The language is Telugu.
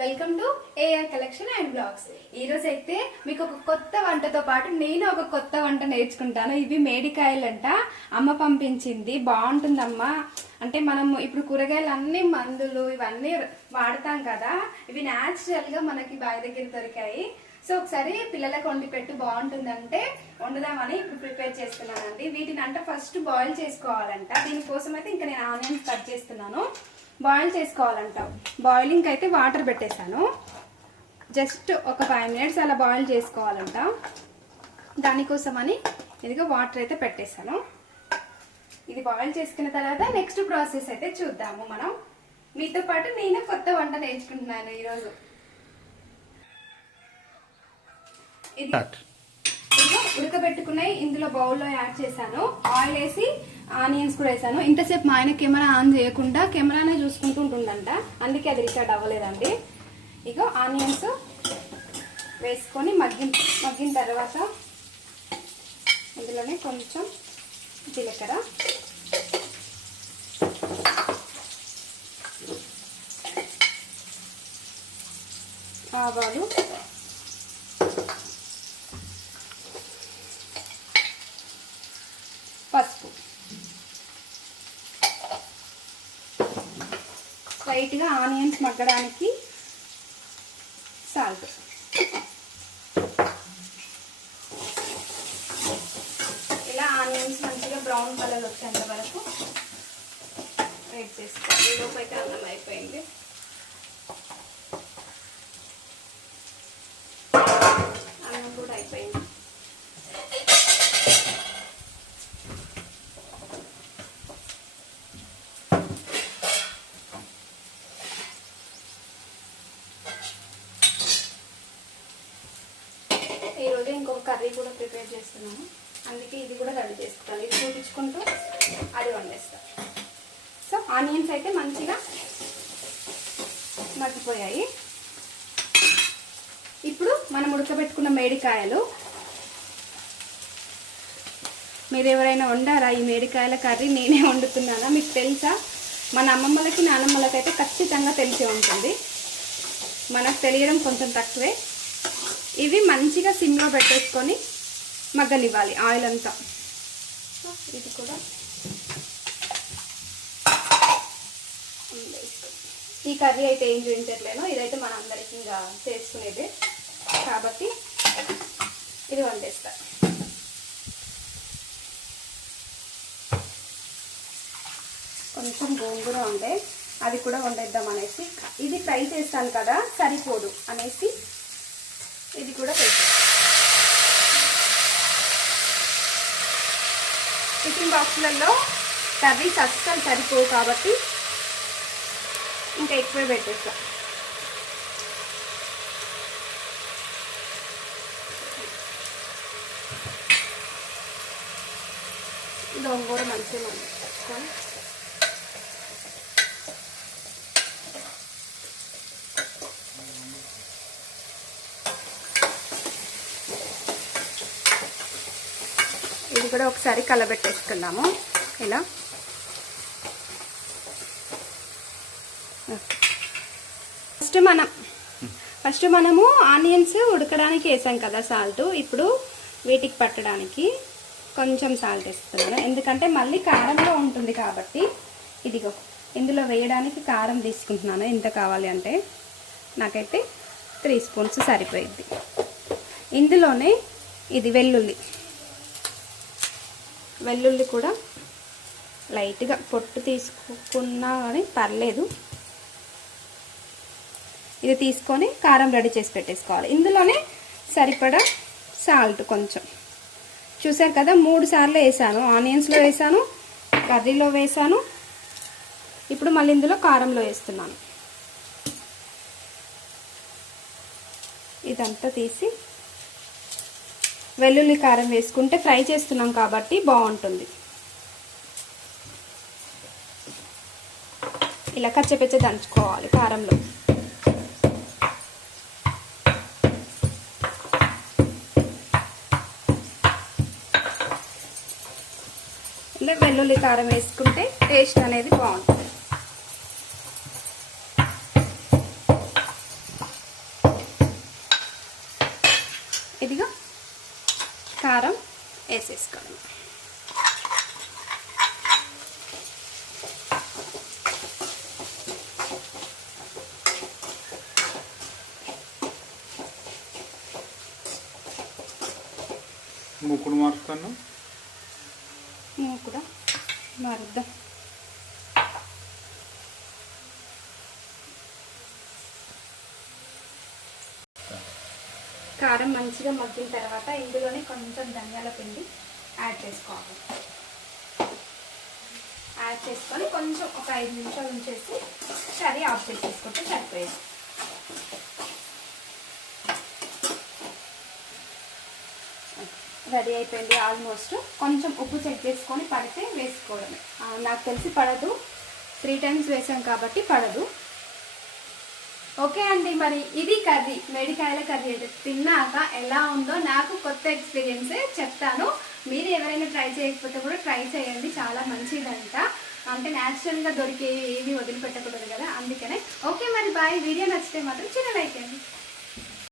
Welcome to AR collection and blogs ఈరోజు అయితే మీకు ఒక కొత్త వంటతో పాటు నేను ఒక కొత్త వంట నేర్చుకుంటాను. ఇవి మేడికాయలంట. అమ్మ పంపించింది. బాగుంటుందమ్మా. అంటే మనం ఇప్పుడు కూరగాయలు అన్ని మందులు ఇవన్నీ వాడతాం కదా. ఇవి న్యాచురల్గా మనకి బావి దగ్గర దొరికాయి. సో ఒకసారి పిల్లలకు వండి పెట్టు బాగుంటుందంటే వండుదామని ఇప్పుడు ప్రిపేర్ చేస్తున్నానండి. వీటిని అంటే ఫస్ట్ బాయిల్ చేసుకోవాలంట. దీనికోసం అయితే ఇంకా నేను ఆనియన్స్ కట్ చేస్తున్నాను. బాయిల్ చేసుకోవాలంట. బాయిలింగ్ అయితే వాటర్ పెట్టేశాను. జస్ట్ ఒక ఫైవ్ మినిట్స్ అలా బాయిల్ చేసుకోవాలంట. దానికోసమని ఇదిగో వాటర్ అయితే పెట్టేశాను. ఇది బాయిల్ చేసుకున్న తర్వాత నెక్స్ట్ ప్రాసెస్ అయితే చూద్దాము మనం. మీతో పాటు నేను కొత్త వంట నేర్చుకుంటున్నాను ఈరోజు. ఇది ఉడకబెట్టుకున్నాయి. ఇందులో బౌల్లో యాడ్ చేశాను. ఆయిల్ వేసి ఆనియన్స్ కూడా వేసాను. ఇంతసేపు మా ఆయన కెమెరా ఆన్ చేయకుండా కెమెరానే చూసుకుంటూ ఉంటుందంట అందుకే అది రికార్డ్ అవ్వలేదండి. ఇగో ఆనియన్స్ వేసుకొని మగ్గిన మగ్గిన తర్వాత ఇందులోనే కొంచెం జీలకర్ర. ఆవాలు. లైట్గా ఆనియన్స్ మగ్గడానికి సాల్ట్. ఇలా ఆనియన్స్ మంచిగా బ్రౌన్ కలర్ వచ్చేంత వరకు వెయిట్ చేసుకోవాలి ఈలోపు అయితే అన్నం అయిపోయింది అన్నం కూడా అయిపోయింది ఈరోజు ఇంకొక కర్రీ కూడా ప్రిపేర్ చేస్తున్నాము. అందుకే ఇది కూడా రెడీ చేసుకుంటాను ఇది చూపించుకుంటూ అది వండేస్తాను సో ఆనియన్స్ అయితే మంచిగా మగ్గిపోయాయి. ఇప్పుడు మనం ఉడకబెట్టుకున్న మేడికాయలు. మీరు ఎవరైనా వండారా ఈ మేడికాయల కర్రీ? నేనే వండుతున్నానా? మీకు తెలుసా? మన అమ్మమ్మలకి నానమ్మలకైతే ఖచ్చితంగా తెలిసి ఉంటుంది. మనకు తెలియడం కొంచెం తక్కువే. ఇవి మంచిగా సిమ్లో పెట్టేసుకొని మగ్గనివ్వాలి ఆయిల్ అంతా. ఇది కూడా ఈ కర్రీ అయితే ఏం చూపించట్లేను ఇదైతే మన అందరికి ఇంకా చేసుకునేదే. కాబట్టి ఇది వండేస్తా. కొంచెం గోంగూర ఉండే అది కూడా వండేద్దాం అనేసి. ఇది ఫ్రై చేస్తాను కదా సరిపోదు అనేసి ఇది కూడా పెట్టాను టిఫిన్ బాక్సులలో కర్రీస్ అస్సలు సరిపోవు కాబట్టి ఇంకా ఎక్కువే పెట్టేస్తా. గోంగూర మంచిగా ఉంది కూడా ఒకసారి కలబెట్టేసుకుందాము. ఇలా. ఫస్ట్ మనం ఫస్ట్ మనము ఆనియన్స్ ఉడకడానికి వేసాం కదా సాల్ట్. ఇప్పుడు వీటికి పట్టడానికి కొంచెం సాల్ట్ వేస్తున్నాను. ఎందుకంటే మళ్ళీ కారంలో ఉంటుంది కాబట్టి ఇదిగో ఇందులో వేయడానికి కారం తీసుకుంటున్నాను. ఎంత కావాలి అంటే నాకైతే త్రీ స్పూన్స్ సరిపోయిద్ది. ఇందులోనే ఇది వెల్లుల్లి వెల్లుల్లి కూడా లైట్గా పొట్టు తీసుకున్నా కానీ పర్లేదు. ఇది తీసుకొని కారం రెడీ చేసి పెట్టేసుకోవాలి. ఇందులోనే సరిపడా సాల్ట్ కొంచెం. చూసారు కదా మూడు సార్లు వేసాను. ఆనియన్స్లో వేసాను కర్రీలో వేసాను. ఇప్పుడు మళ్ళీ ఇందులో కారంలో వేస్తున్నాను. ఇదంతా తీసి వెల్లుల్లి కారం వేసుకుంటే ఫ్రై చేస్తున్నాం కాబట్టి బాగుంటుంది. ఇలా కచ్చపెచ్చ దంచుకోవాలి కారంలో. ఇలా వెల్లుల్లి కారం వేసుకుంటే టేస్ట్ అనేది బాగుంటుంది. ఇదిగా కారం వేసేసుకోవడం ముక్కుడు మారుస్తాను. నువ్వు కూడా మారుద్దాం. కారం మంచిగా మగ్గిన తర్వాత ఇందులోనే కొంచెం ధనియాల పిండి యాడ్ చేసుకోవాలి. యాడ్ చేసుకొని కొంచెం ఒక ఐదు నిమిషాలు ఉంచేసి కర్రీ ఆఫ్ చేసేసుకుంటే సరిపోయేది. రెడీ అయిపోయింది ఆల్మోస్ట్. కొంచెం ఉప్పు చెక్ చేసుకొని పడితే వేసుకోవడం నాకు తెలిసి పడదు. త్రీ టైమ్స్ వేసాం కాబట్టి పడదు. ఓకే అండి మరి ఇది కర్రీ మేడికాయల కర్రీ అయితే తిన్నాక ఎలా ఉందో నాకు కొత్త ఎక్స్పీరియన్సే చెప్తాను. మీరు ఎవరైనా ట్రై చేయకపోతే కూడా ట్రై చేయండి చాలా మంచిదంట. అంటే న్యాచురల్గా దొరికే ఏవి వదిలిపెట్టకూడదు కదా అందుకనే. ఓకే మరి బాయ్. వీడియో నచ్చితే మాత్రం చిన్న లైక్ అండి